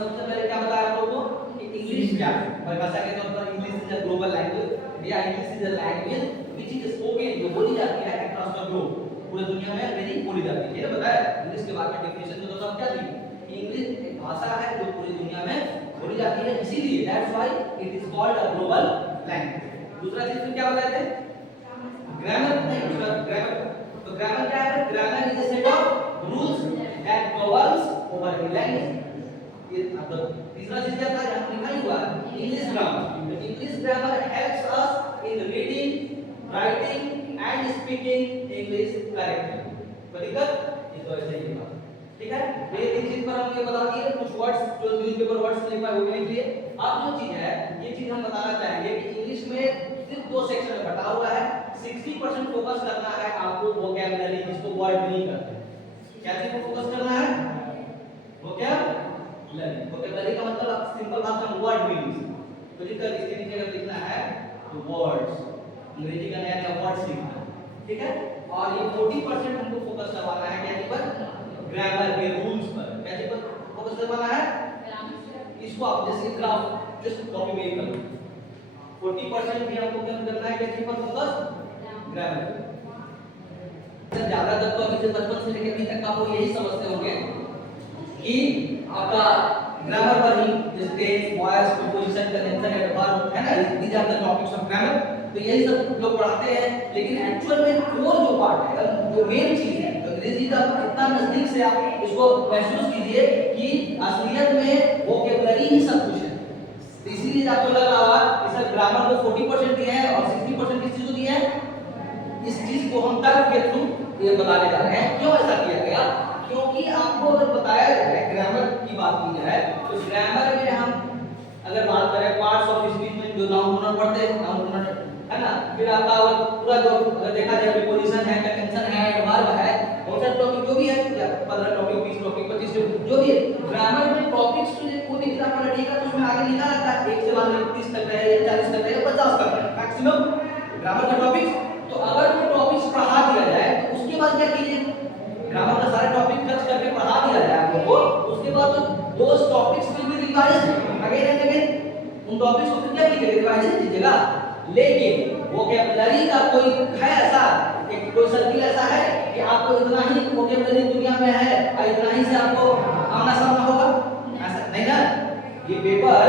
सबसे पहले क्या बताया आप लोगों को कि इंग्लिश क्या है। परिभाषा के तौर पर English is a global language या English is a language which is spoken, जो बोली जाती है अक्रॉस द ग्लोब, पूरे दुनिया में मेरी बोली जाती है। ये बताया इंग्लिश के बारे में डेफिनेशन जो सब क्या थी कि इंग्लिश एक भाषा है जो पूरी दुनिया में बोली जाती है, इसीलिए that's why it is called a global language. दूसरा चीज फिर क्या बताए थे, ग्रामर नहीं, ग्रामर। तो ग्रामर क्या है? Grammar is a set of rules that governs over the language. ये मतलब तीसरा चीज क्या था, यहाँ लिखा ही हुआ English grammar. English grammar helps us in reading, writing and speaking English correctly. तो दिक्कत ये तो ऐसे ही बात, ठीक है। तो ये तीन चीज पर हम ये बता दिए, कुछ वर्ड्स जो न्यूज़पेपर वर्ड्स लिख पाए वो भी लिख लिए। अब जो चीज है ये चीज हम बताना चाहेंगे कि इंग्लिश में सिर्फ दो सेक्शन में बटा हुआ है। 60% फोकस करना है आपको वोकैबुलरी, जिसको वर्ड नहीं करते। क्या चीज को फोकस करना है? वोकैबुलरी। वोकैबुलरी का मतलब सिंपल भाषा में वर्ड मीनिंग्स। तो जिधर इसके नीचे अगर लिखना है तो वर्ड्स, अंग्रेजी का नया नया वर्ड्स लिखना है, ठीक है। और ये 40% हमको फोकस करवाना है क्या पर? ग्रामर के रूल्स पर। क्या पर फोकस करवाना है? इसको आप जैसे ग्राफ जस्ट कॉपी पेस्ट कर लो। 40% भी हमको क्या करना है, क्या पर फोकस? ग्रामर। ज्यादा तक तो अभी से बचपन से लेकर अभी तक आप लोग यही समझते होंगे कि आपका ग्रामर पर ही जैसे tense, voice, preposition, conjunction, adverb है ना, these are the topics of grammar. तो यही सब लोग पढ़ाते हैं, लेकिन एक्चुअल में कोर जो पार्ट है, जो मेन चीज है, अंग्रेजी का इतना नजदीक से आप इसको महसूस कीजिए कि असलियत में वोकैबुलरी ही सब कुछ है। तो इसीलिए आपको लग रहा होगा कि सर ग्रामर को 40% दिया है और 60% किस चीज को दिया है? इस चीज को हम तर्क के थ्रू ये बताने जा रहे हैं। क्यों ऐसा किया गया? क्योंकि आपको अगर बताया जाए ग्रामर की बात की जाए तो ग्रामर में हम अगर बात करें पार्ट्स ऑफ स्पीच में जो नाउन प्रोनाउन पढ़ते हैं, नाउन प्रोनाउन है ना, फिर आपका पूरा जो अगर देखा जाए प्रीपोजिशन है, कंजंक्शन है, एडवर्ब है, बहुत सारे टॉपिक जो भी है, 15 टॉपिक, 20 टॉपिक, 25 टॉपिक जो भी है ग्रामर में टॉपिक्स तो कोई भी किताब पढ़िएगा तो उसमें आगे लिखा रहता है 1 से 30 तक है, या 40 तक है, या 50 तक है मैक्सिमम ग्रामर का टॉपिक्स। तो अगर वो टॉपिक्स पढ़ा दिया जाए तो उसके बाद क्या कीजिए, ग्रामर का सारे टॉपिक टच करके पढ़ा दिया जाए आप लोगों को, उसके बाद तो those topics will be revised again and again. उन टॉपिक्स को फिर क्या कीजिएगा, रिवाइज कीजिएगा। लेकिन वोकैबुलरी का कोई है ऐसा, एक कोई सर्किल ऐसा है कि आपको इतना ही वोकैबुलरी दुनिया में है और इतना ही से आपको आमना सामना होगा, ऐसा नहीं ना। ये पेपर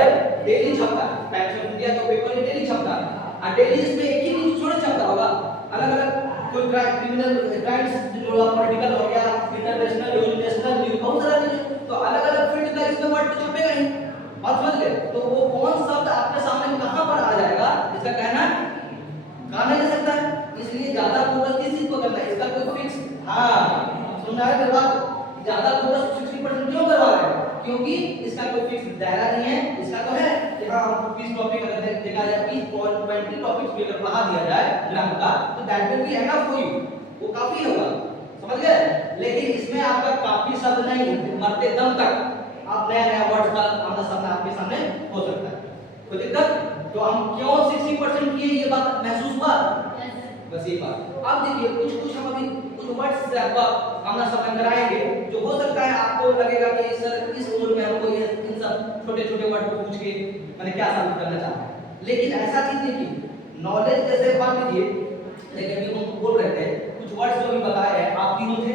डेली छपता है, टाइम्स ऑफ इंडिया का पेपर ये डेली छपता है और डेली इसमें एक ही न्यूज़ थोड़ा छपता होगा, अलग अलग कोई क्रिमिनल क्राइम्स जो पॉलिटिकल हो गया, इंटरनेशनल न्यूज़, नेशनल न्यूज़, बहुत सारा न्यूज़, तो अलग अलग फील्ड का इसमें वर्ड तो छपेगा ही। और समझ गए? तो वो कौन शब्द आपके सामने कहां पर आ जाएगा इसका कहना कहां नहीं जा सकता है। इसलिए ज्यादा फोकस किस चीज को करना है, इसका कोई फिक्स, हां सुन रहा है मेरी बात, ज्यादा फोकस 60% क्यों करवा रहे हैं? क्योंकि इसका कोई फिक्स दायरा नहीं है। इसका तो है कि हां हमको 20 टॉपिक अगर देखा जाए 20 टॉपिक्स भी अगर पढ़ा दिया जाए ग्रामर का तो that will be enough for you, वो काफी होगा, समझ गए। लेकिन इसमें आपका काफी शब्द नहीं, मरते दम तक आप नया नया वर्ड्स का आमना सामना आपके सामने हो सकता है। कोई दिक्कत? तो हम क्यों 60% किए, ये बात महसूस हुआ? बस ये बात। अब देखिए कुछ हम अभी कुछ वर्ड्स से आपका आमना सामना कराएंगे जो हो सकता है आपको लगेगा कि सर इस उम्र में हमको ये इन सब छोटे छोटे वर्ड को पूछ के मैंने क्या साबित करना चाहता है। लेकिन ऐसा चीज देखिए नॉलेज जैसे मान लीजिए, लेकिन अभी हम बोल रहे थे कुछ वर्ड्स जो भी बताए हैं, आप तीनों थे,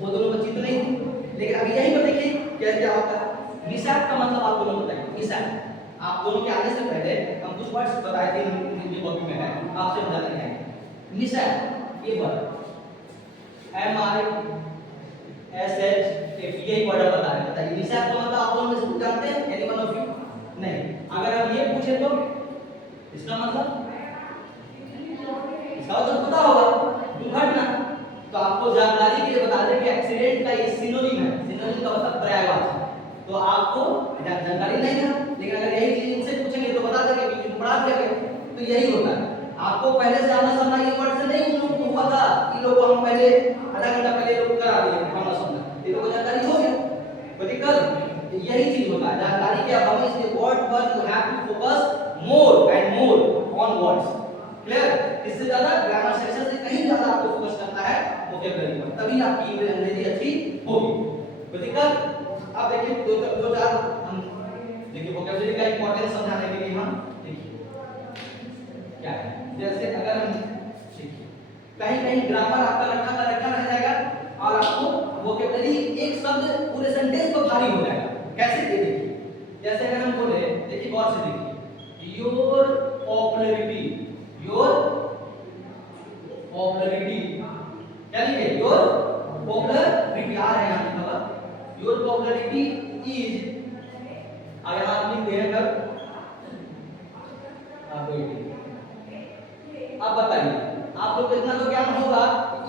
वो दोनों बच्चे तो नहीं थे, लेकिन अभी यही पर देखिए क्या क्या होता है। मिसाक का मतलब आप दोनों बताइए। मिसाक आप दोनों के आने से पहले हम कुछ वर्ड्स बताए थे, हिंदी कॉपी में है, आपसे बताते हैं। मिसाक ये वर्ड MISHAK यही वर्ड बता रहे हैं, बताइए मिसाक का मतलब आप दोनों में से जानते हैं? Any one of you? नहीं। अगर हम ये पूछे तो इसका मतलब, इसका मतलब पता होगा दुर्घटना। तो आपको जानकारी के लिए बता दें कि एक्सीडेंट का ये सिनोनिम है, सिनोनिम का मतलब पर्यायवाची। तो आपको जानकारी नहीं है, लेकिन अगर यही चीज इनसे पूछेंगे तो बता देंगे कि पढ़ा देंगे। तो यही होता है, आपको पहले से आना सामना ये वर्ड से नहीं उन लोगों को हुआ था, इन लोगों को हम पहले आधा घंटा पहले लोग करा दिए आमना सामना, ये लोगों को जानकारी हो गया। तो दिक्कत यही चीज होता है, जानकारी के अभाव में इसलिए वर्ड पर you have to focus more and more on words. Clear? इससे ज्यादा ग्रामर सेक्शन से कहीं ज्यादा आपको फोकस करना है वोकैबुलरी पर, तभी आपकी अंग्रेजी अच्छी होगी। तो दिक्कत अब देखिए दो चार हम कहीं ग्रामर आपका रखा रह जाएगा और आपको वोकैबुलरी एक शब्द पूरे सेंटेंस पर भारी हो जाएगा। कैसे ये देखिए, जैसे अगर हम बोले, देखिए गौर से देखिए, योर पॉपुलैरिटी, योर पॉपुलैरिटी, क्या लिखे, योर पॉपुलैरिटी आ रहा है यहाँ लिखा हुआ, योर पॉपुलैरिटी इज, अगर आप लिख दें अगर अब बताइए आप लोग को इतना तो ज्ञान होगा,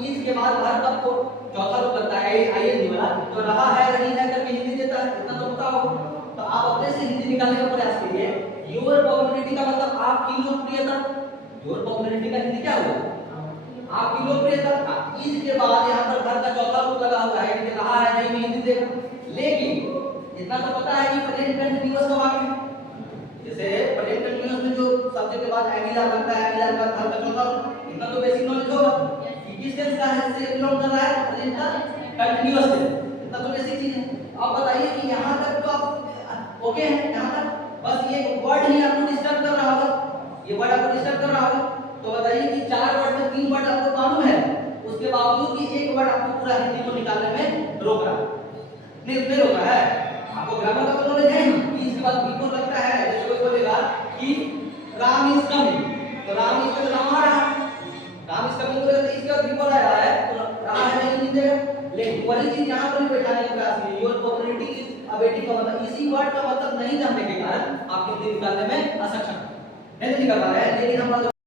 इज के बाद वर्ब आपको चौथा रूप लगता है आईएनजी वाला, तो रहा है रही है करके हिंदी देता है, इतना तो पता हो। तो आप अपने से हिंदी निकालने का प्रयास कीजिए। योर पॉपुलैरिटी का मतलब आपकी लोकप्रियता, योर पॉपुलैरिटी का हिंदी क्या हुआ, आपकी लोकप्रियता। इज के बाद यहाँ पर वर्ब का चौथा रूप लगा हुआ है कि रहा है नहीं में हिंदी देगा, लेकिन इतना तो पता है कि प्रेजेंट कंटीन्यूअस का वाक्य, जैसे प्रेजेंट कंटीन्यूअस में जो शब्द के बाद एंगुलर लगता है, एंगुलर का वर्ब का चौथा रूप, इतना तो बेसिक नॉलेज होगा कि किस टेंस का है, से बिलोंग कर रहा है प्रेजेंट का कंटीन्यूअस से, इतना तो बेसिक चीज है। आप बताइए कि यहां तक तो आप ओके हैं, यहां तक बस ये वर्ड ही आपको डिस्टर्ब कर रहा होगा, ये वर्ड आपको डिस्टर्ब कर रहा होगा। तो बताइए कि 4 वर्ड में 3 वर्ड आपको मालूम है, उसके बावजूद भी एक वर्ड आपको पूरा हिंदी को निकालने में रोक रहा है, नहीं रोक रहा है। आपको ग्रामर का तो नॉलेज है ही, इसके बाद बिल्कुल लगता है, जैसे कोई बोलेगा कि राम इज कमिंग, तो राम इज का राम आ रहा है, राम इज कमिंग बोलेगा तो इसके बाद बिल्कुल आ रहा है, तो रहा है नहीं नहीं देगा। लेकिन वही चीज यहां पर भी बैठाने का प्रयास कीजिए, योर पॉपुलैरिटी इज अबेटिंग का मतलब इसी वर्ड का मतलब नहीं जानने के कारण आप हिंदी निकालने में असक्षम नहीं निकाल पा रहे हैं। लेकिन हमारा जो